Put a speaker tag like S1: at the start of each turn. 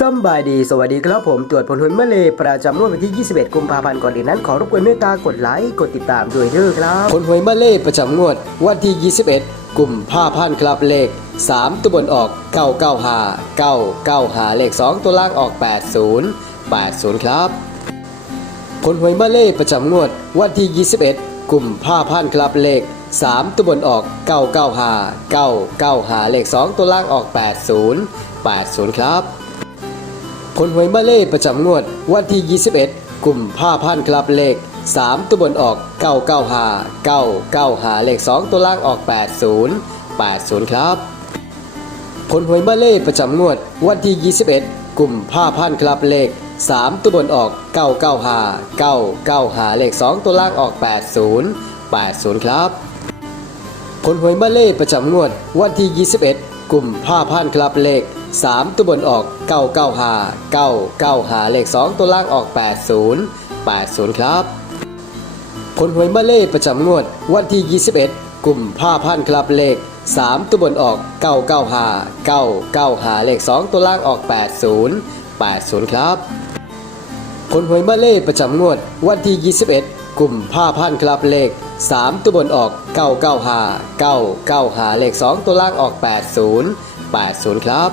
S1: สำบายดีสวัสดีครับผมตรวจผลหวยเมื่อเลประจำงวดวันที่ 21 กุมภาพันธ์ก่อนอื่นนั้นขอรบกวนเมตตากดไลค์กดติดตามด้วยเด้อครับผลหวยเมื่อเลประจำงวดวันที่ 21 กุมภาพันธ์ครับเลข 3 ตัวบนออก 995 995 เลข 2 ตัวล่างออก 80 80 ครับ ผลหวยเมื่อเลประจำงวดวันที่ 21 กุมภาพันธ์ครับเลข 3 ตัวบนออก 995 995 เลข 2 ตัวล่างออก 80 80 ครับ ผลหวยมื่อเลประจำงวดวันที่ 21กุมภาพันธ์ครับเลข 3 ตัวบนออก 995 995 เลข 2 ตัวล่างออก 80 80 ครับ ผลหวยมื่อเลประจำงวดวันที่ 21กุมภาพันธ์ครับเลข 3 ตัวบนออก 995 995 เลข 2 ตัวล่างออก 80 80 ครับ ผลหวยมื่อเลประจำงวดวันที่ 21 กลุ่มภาพันธ์ครับเลข 3 ตัวบนออก 995 995 เลข 2 ตัวล่างออก 80 80 ครับ ผลหวยมื่อเลประจำงวดวันที่ 21 กลุ่มภาพันธ์ครับเลข 3 ตัวบนออก 995 995 เลข 2 ตัวล่างออก 80 80 ครับผลหวยมื่อเลขประจำงวดวันที่ 21 กลุ่มภาพันธ์ครับเลข 3 ตัวบนออก 995 995 เลข 2 ตัวล่างออก 80 80 ครับ